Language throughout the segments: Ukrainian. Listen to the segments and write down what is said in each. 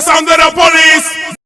the sound of the police.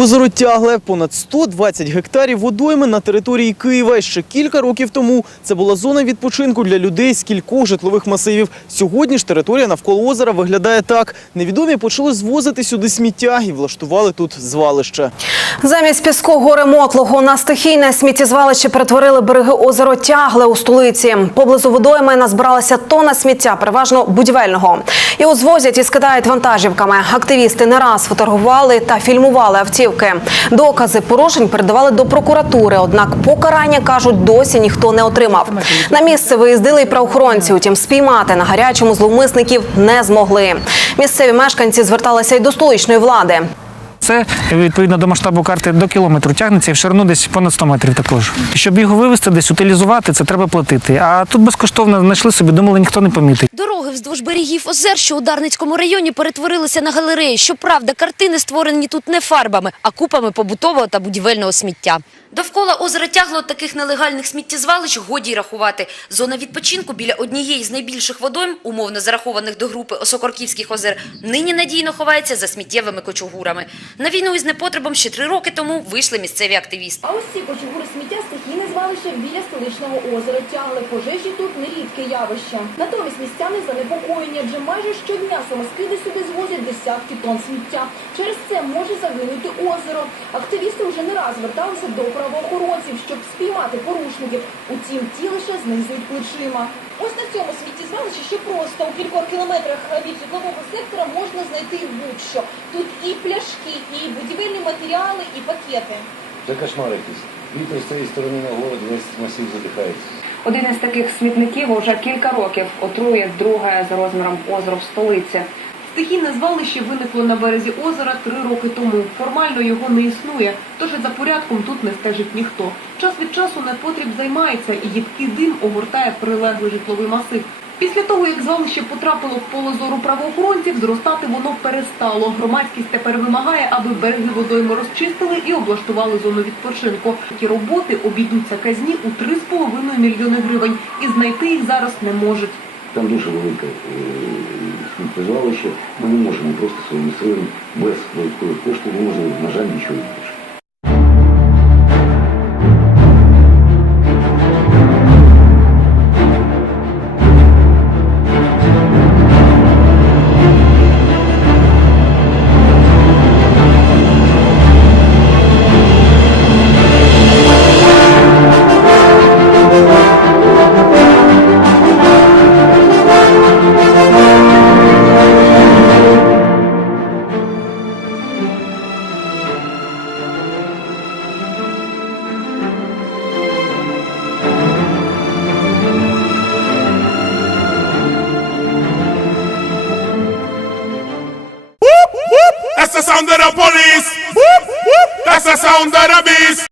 Озеро Тягле понад 120 гектарів водойми на території Києва. Ще кілька років тому це була зона відпочинку для людей з кількох житлових масивів. Сьогодні ж територія навколо озера виглядає так. Невідомі почали звозити сюди сміття і влаштували тут звалище. Замість піску гори Мотлого на стихійне сміттєзвалище перетворили береги озеро Тягле у столиці. Поблизу водойми назбиралася тонна сміття, переважно будівельного. Його звозять і скидають вантажівками. Активісти не раз фотографували та фільмували автівки. Докази порушень передавали до прокуратури. Однак покарання кажуть, досі ніхто не отримав. На місце виїздили й правоохоронці. Утім, спіймати на гарячому зловмисників не змогли. Місцеві мешканці зверталися й до столичної влади. Це відповідно до масштабу карти до кілометру тягнеться і в ширину десь понад 100 метрів також. Щоб його вивезти, десь утилізувати, це треба платити. А тут безкоштовно знайшли собі, думали, ніхто не помітить. Дороги вздовж берегів озер, що у Дарницькому районі перетворилися на галереї. Щоправда, картини створені тут не фарбами, а купами побутового та будівельного сміття. Довкола озера тягло таких нелегальних сміттєзвалищ годі й рахувати. Зона відпочинку біля однієї з найбільших водойм, умовно зарахованих до групи Осокорківських озер, нині надійно ховається за сміттєвими кочугурами. На війну із непотребом ще три роки тому вийшли місцеві активісти. А ось ці кочугури сміття стихійне звалище біля столичного озера тягли. Пожежі тут нерідке явище. Натомість містяни занепокоєні, адже майже щодня самоскиди сюди звозять десятки тонн сміття. Через це може загинути озеро. Активісти вже не раз зверталися до правоохоронців, щоб спіймати порушників. Утім, ті лише знизують плечима. Ось на цьому сміттєзвалищі ще просто у кількох кілометрах від житлового сектора можна знайти будь-що. Тут і пляшки, і будівельні матеріали, і пакети. Це кошмар якийсь. Вітер з цієї сторони на город, весь масив задихається. Один із таких смітників уже кілька років отрує друге за розміром озеро в столиці. Стихійне звалище виникло на березі озера три роки тому. Формально його не існує, тож і за порядком тут не стежить ніхто. Час від часу непотріб займається і їдкий дим огортає прилеглий житловий масив. Після того, як звалище потрапило в поле зору правоохоронців, зростати воно перестало. Громадськість тепер вимагає, аби береги водойми розчистили і облаштували зону відпочинку. Ті роботи обійдуться казні у 3,5 мільйони гривень, і знайти їх зараз не можуть. Там дуже велике е, сміттєзвалище. Ми не можемо просто своїми силами без додаткових коштів, не можемо, на жаль, нічого a sound that a.